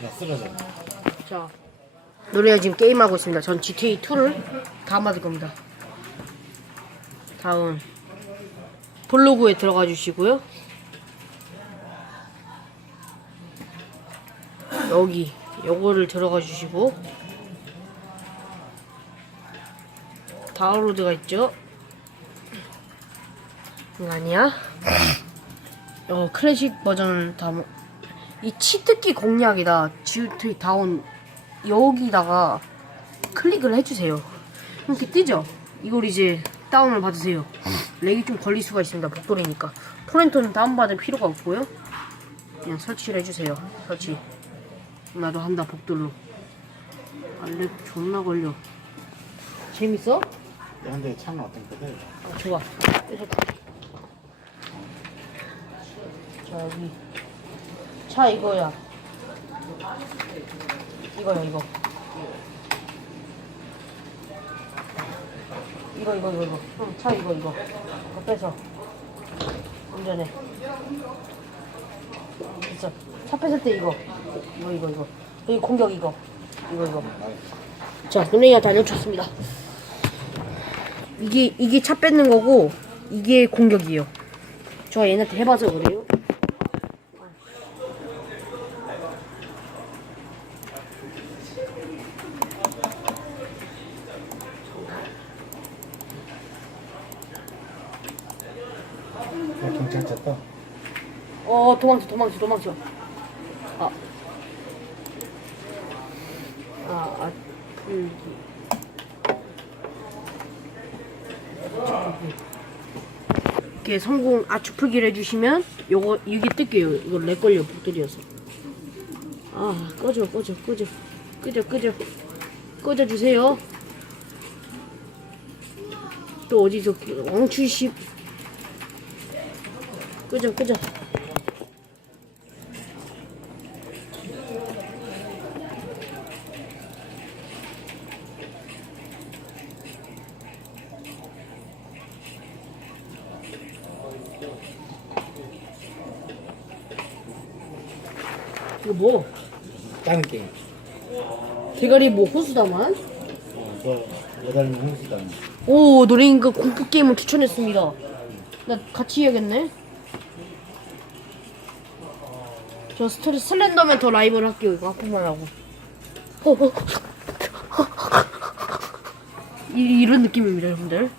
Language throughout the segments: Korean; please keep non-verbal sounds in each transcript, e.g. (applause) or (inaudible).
나 쓰러져. 자, 노래가 지금 게임하고 있습니다. 전 GTA 2를 다 받을 겁니다. 다음 블로그에 들어가 주시고요. 여기 요거를 들어가 주시고 다운로드가 있죠. 이거 아니야? 어 클래식 버전 다. 뭐- 이 치트키 공략이다. GTA 다운 여기다가 클릭을 해주세요. 이렇게 뜨죠? 이걸 이제 다운을 받으세요. 렉이 좀 걸릴 수가 있습니다. 복돌이니까. 토렌토는 다운받을 필요가 없고요. 그냥 설치를 해주세요. 설치. 나도 한다 복돌로. 알렉 존나 걸려. 재밌어? 근데 차는 어떤 거대? 아, 좋아. 여기. 차 이거야. 이거야, 이거. 이거, 이거, 이거, 이거. 응, 차 이거, 이거. 이거 빼서. 운전해. 됐어. 차 뺏을 때 이거. 이거, 이거, 이거. 여기 공격 이거. 이거, 이거. 자, 눈에이한테 알려줬습니다. 이게 이게 차 뺏는 거고 이게 공격이에요. 저 얘한테 해봐서 그래요. 야, 경찰차 떠. 어 도망쳐 도망쳐 도망쳐. 아. 아, 아, 풀기. 이렇게 성공 아축 풀기를 해주시면 요거 이게 뜰게요. 이거 렉 걸려 복들이어서. 아 꺼져 꺼져 꺼져 끄져 끄져 꺼져 주세요. 또 어디서 왕추십 끄져 끄져. 이거 뭐? 다른 게임. 대가리 뭐 호수다만? 어, 저 여달님 홍수다. 오 노래인가 공포 게임을 추천했습니다. 나 같이 해야겠네. 저 스토리 슬렌더맨 더 라이브를 할게요. 이거 한 번만 하고. 어, 어. 이, 이런 느낌입니다, 여러분들.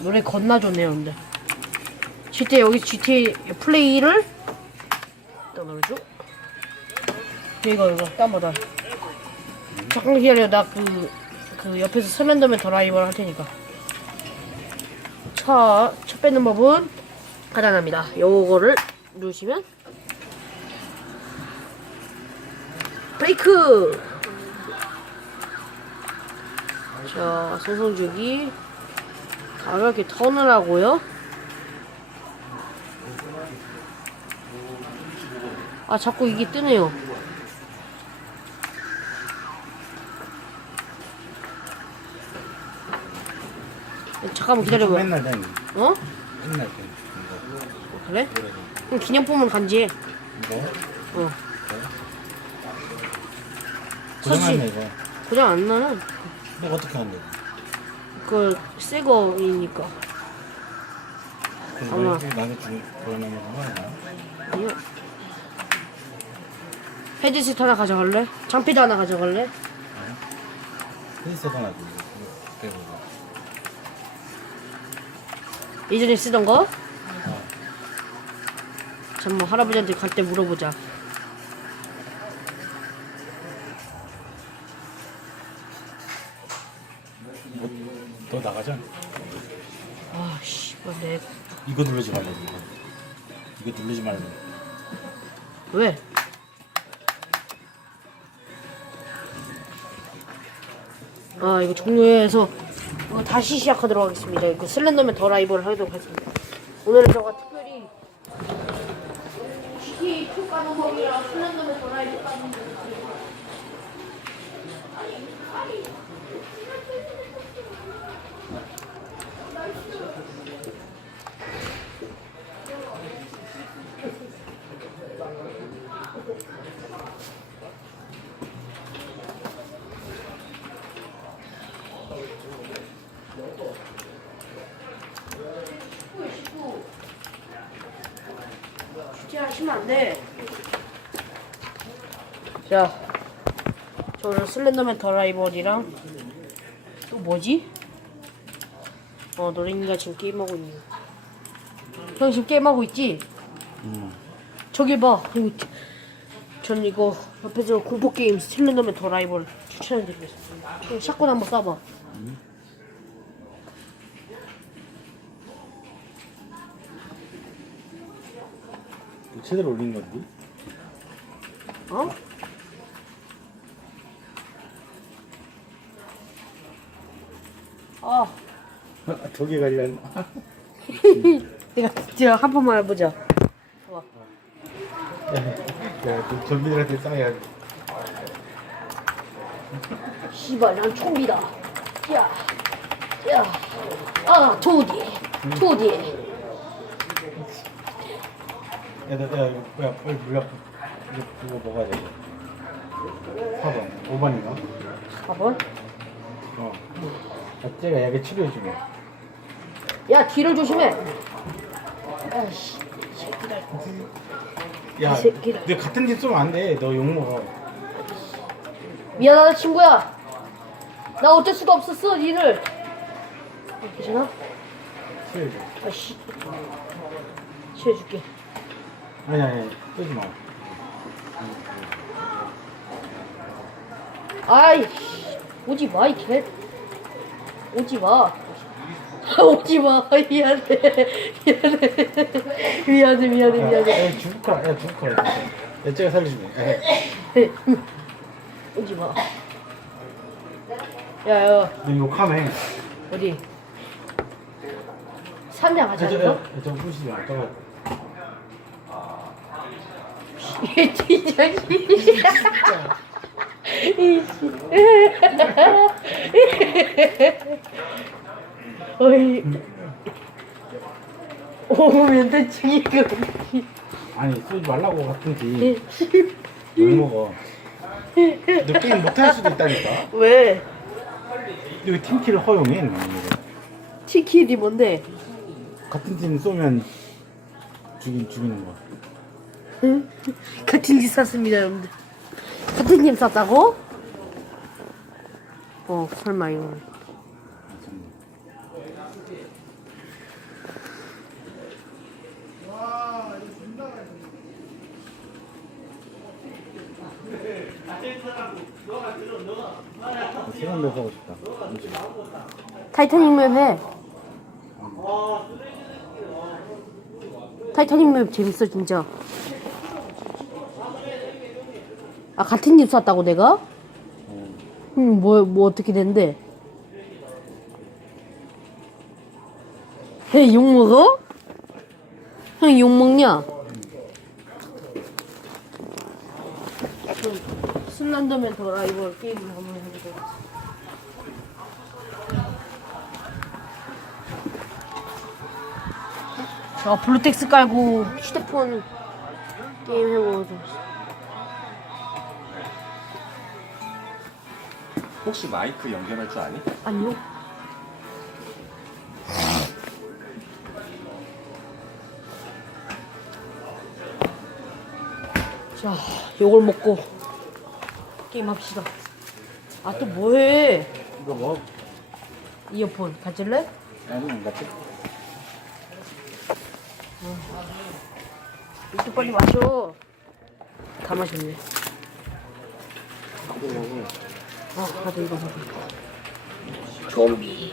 노래 겁나 좋네요, 근데. GTA 여기 GTA 플레이를 또 누르죠. 이거 이거 땀보다. 잠깐 기다려 나 그 그 옆에서 슬렌더맨 더 라이브를 할 테니까 차, 차 빼는 법은 간단합니다. 요거를 누르시면 브레이크! 자 소송주기. 가볍게 턴을 하고요. 아 자꾸 이게 뜨네요 잠깐만 기다려봐 맨날 다니. 어? 맨날 다니. 그래? 그럼 기념품은 간지 이거? 어 고장났네, 이거. 고장 안 나는 이거 어떻게 하는데? 그새 거이니까 그래서 아마. 나한테 주, 보여놓는 거 아니야? 아니요 헤드셋 하나 가져갈래? 장피드 하나 가져갈래? 페이스가 나지. 이거 예전에 쓰던 거? 잠깐만 할아버지한테 갈 때 물어보자 너 나가자. 아씨 내 이거 누르지 말라고, 이거. 이거 누르지 말라고. 왜? 아 이거 종료해서 다시 시작하도록 하겠습니다. 이거 슬렌더맨 더 라이브를 하도록 하겠습니다. 오늘은 저가 특별히 GTA 2 까는 법이랑 슬렌더맨 더 라이브 까는 법 하시면 안 돼. 자, 저는 슬렌더맨 더라이벌이랑 또 뭐지? 어, 노랭이가 지금 게임하고 있네. 형 지금 게임하고 있지? 음. 저기 봐. 여기 전 이거 옆에서 공포 게임 슬렌더맨 더라이벌 추천해드리겠습니다. 형 샷건 한번 쏴봐. 이거 제대로 올린 건데? 어? 아, (laughs) 저기 가려는. 내가 진짜 한 번만 해보자. 봐봐. 야, 그 좀비들한테 싸야 씨발, 난 좀비다. 야, 야, 아, 조디, 조디. 야, 나, 야, 이거 뭐야, 빨리 물약. 이거, 이거 먹어야 돼. 4번, 5번인가? 4번? 어. 야, 쟤가 약에 치료해주면. 야, 뒤를 조심해. 아이씨, 새끼들. 야, 이 새끼들. 너 같은 집 쏘면 안 돼. 너 욕먹어. 미안하다, 친구야. 나 어쩔 수가 없었어, 니를. 어, 괜찮아? 치료해줘. 아씨. 치워줄게. 아니, 아니, 쏘지 마. 아이, 오지 마, 이 개. 오지 마. 오지 마. 미안해. 미안해. 미안해, 미안해, 야, 미안해. 야, 죽을 거야. 야, 죽을 거야. 야, 쟤가 살려주면. 야, 오지 마. 야, 야, 너 욕하네. 야, 어디? 삼장 저, 야? 야, 저거 부시지 마. 저거. 이 씨. 어이. 오면 대충이고. 아니, 쏘지 말라고 같은 집. 욕먹어. 너 게임 못할 수도 있다니까. 왜? 여기 팀키를 허용해. 너 이거. 치킨이 뭔데? 같은 팀 쏘면 죽인, 죽이는 거. 응? 같은 집 샀습니다, 여러분들. 집 샀다고? 어, 설마 이거. 세상도 하고 싶다. 타이타닉 맵 해. 타이타닉 맵 재밌어 진짜. 아 같은 집 샀다고 내가? 응, 뭐, 뭐 어떻게 된대? 해, 욕 먹어? 형, 욕 먹냐? 슬란더맨 더라이버 게임을 한번 해보자. 저 블루텍스 깔고 휴대폰 게임 해보자. 혹시 마이크 연결할 줄 아니? 아니요. 자, 요걸 먹고 게임 합시다. 아, 또 뭐해? 이거 뭐? 이어폰 가질래? 아니, 안 같아. 이거 빨리 마셔. 다 마셨네. 이거 먹어. 아, 나도 이거 먹어. 좀비.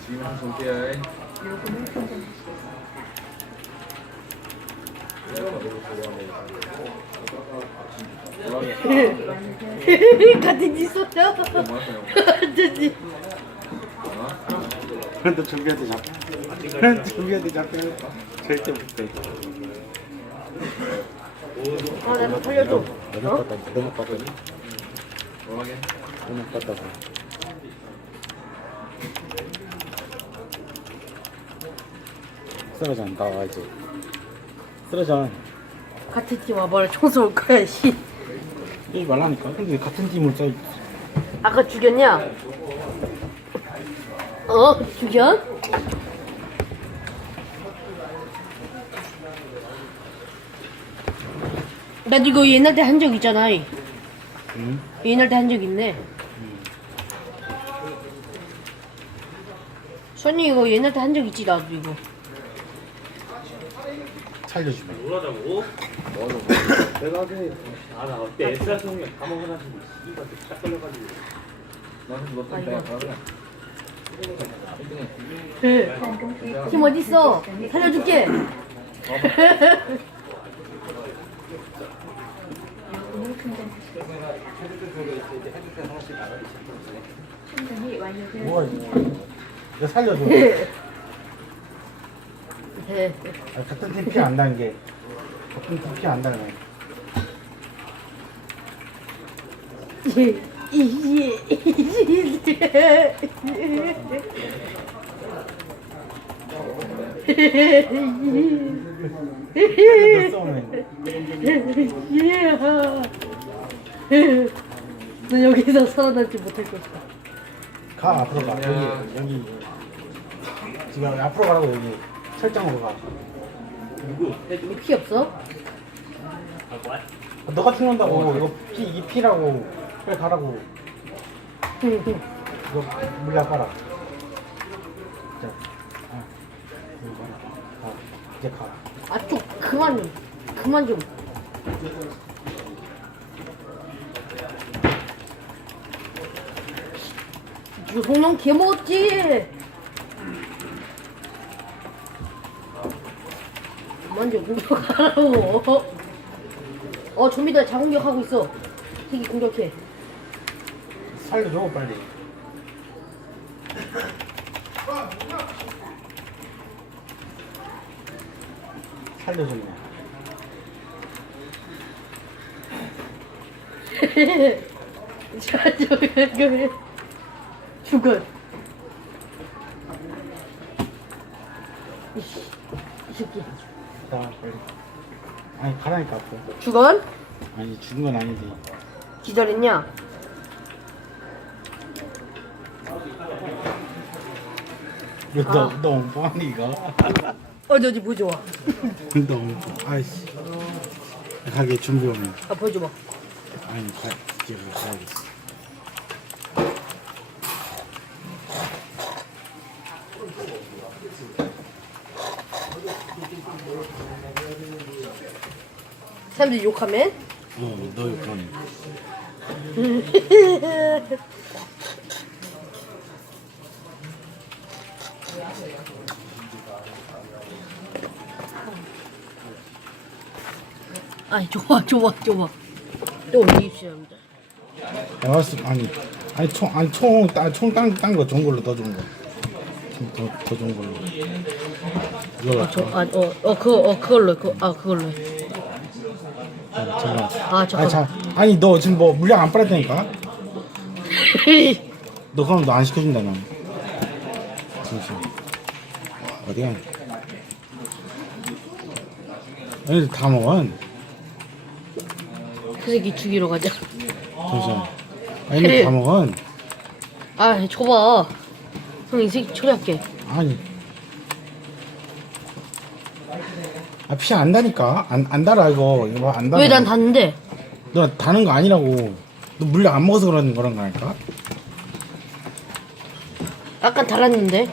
지금 한 소개해. 같은 짓 썼죠? (laughs) 같은 짓. 그런데 좀비한테 잡혀. 그런데 좀비한테 잡혀. 절대 못해. 아, 나도 살려줘. 너무 깠다. 너무 깠다. 뭐하게? 너무 깠다고. 쓰러져 안 나와 이제. 쓰러져. 같은 팀 와봐라. 청소 올 거야, 씨. 쏘지 말라니까. 근데 왜 같은 팀을 써? 아까 죽였냐? 어? 죽였? 나도 이거 옛날 때 한 적 있잖아. 응? 옛날 때 한 적 있네. 선이 이거 옛날 때 한 적 있지 나도 이거. 살려주면. 뭐라자고? 내가 하게. 아나 어때 에스라 성이다 먹어가지고 씨발 딱 걸려가지고 나는 내가 가라. 힘 어디 있어? 살려줄게. 뭐가 있냐? 살려줘. 아, 같은 팀 피 안 단 게. 같은 팀 피안 거. 너 여기서 살아남지 못할 것이다. 가 앞으로 가. 여기 여기. 지금 앞으로 가라고 여기 설정으로 가. 누구? 너피 없어? 아, 너가 죽는다고 이거 피 이 피라고 빨리 가라고 이거 물약 가라 자 아, 이거 가라 가 이제 가아좀 그만 좀 그만 좀. 성령 개 먹었지. 그만 좀 공격하라고. 어 좀비들 자공격하고 있어. 새끼 공격해. 살려줘 빨리 살려줬네 (laughs) 저기 죽어. 이씨 이 새끼. 나 빨리 아니 가라니까 앞으로 죽은? 아니 죽은 건 아니지 기다렸냐? 너, 너 엉뚱하니 이거 어디 어디 보여줘봐. 너 엉뚱 아이씨 가게 준비 오면 아 보여줘봐. 아니 가 이제 가야겠어 사람들이 욕하면? 어너 욕하네 (laughs) 아니 좋아 좋아 좋아. 또 올리십시오 여러분들. 알았어 아니 아니 총 아니 총총딴딴거 좋은 걸로 더 좋은 거 더 더 좋은 걸로 이거 아, 저, 아, 어, 어, 그거, 어, 그걸로, 그, 아, 그걸로. 해. 잠깐 아, 아니 잠깐. 자 아니 너 지금 뭐 물량 안 빨았다니까 (laughs) 너 그럼 너 안 시켜준다 넌 잠시만 어디가 얘들 다 먹어 그 새끼 죽이러 가자. 잠시만 아 얘들 다 먹어. 아, 줘봐. 형, 이 새끼 처리할게. 아니. 아 피 안 다니까. 안, 안 달아 이거. 이거 안 달아. 왜 난 닿는데? 너 다는 거 아니라고. 너 물량 안 먹어서 그러는 거란 거니까? 약간 달았는데?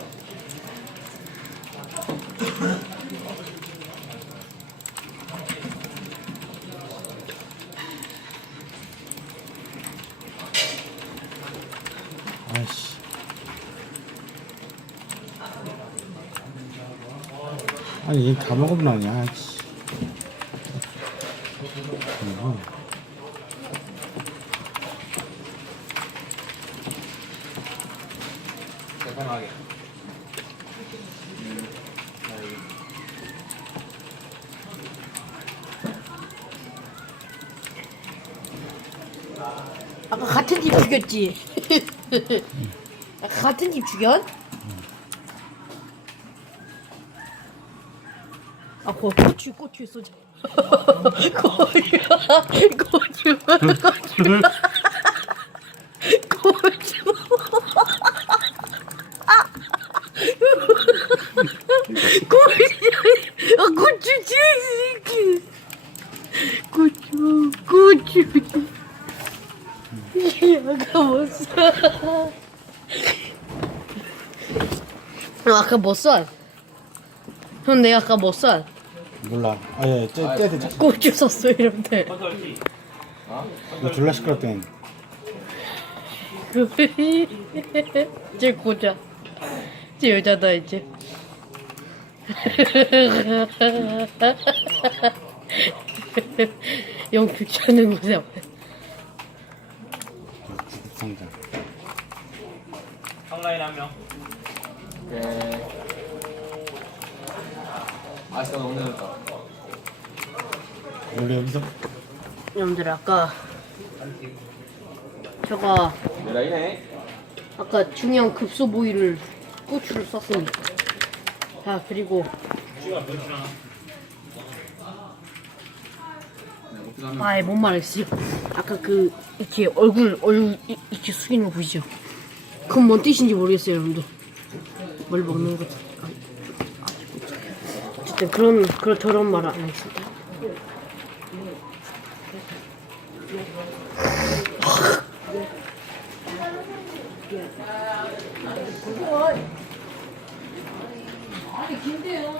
아니 얘다 먹으면 아니야 아이씨 이거. 대단하게. 아까 같은 집 죽였지? (laughs) 아까 같은 집 죽였? 아, 그거 고추, 고추 쏘자. 고추 고추 고추 고추 고추 아 고추 지새끼 고추 고추 아까 못 써. 아, 아까 못 써. 형 내가 아까 못 써. 몰라. 아예 쟤 자꾸 고추 썼어 이런데. 이거 졸라 시끄럽대. 쟤 (laughs) 고자. 쟤 여자다 이제. (laughs) 영 귀찮은 곳에 앞에. 상자. 상라인 한 명. 오케이. 아싸 너무 늦었다. 원래 여기서 여러분들 아까 제가. 아까 중요한 급소 부위를 고추를 썼습니다. 자 그리고 아예 뭔 말했어요? 아까 그 이렇게 얼굴 얼굴 이- 이렇게 숙이는 거 보이죠? 그건 뭔 뜻인지 모르겠어요, 여러분들. 뭘 먹는 거지? 아, 어쨌든 그런 그런 더러운 말을 안 하겠습니다. 아니 김대현.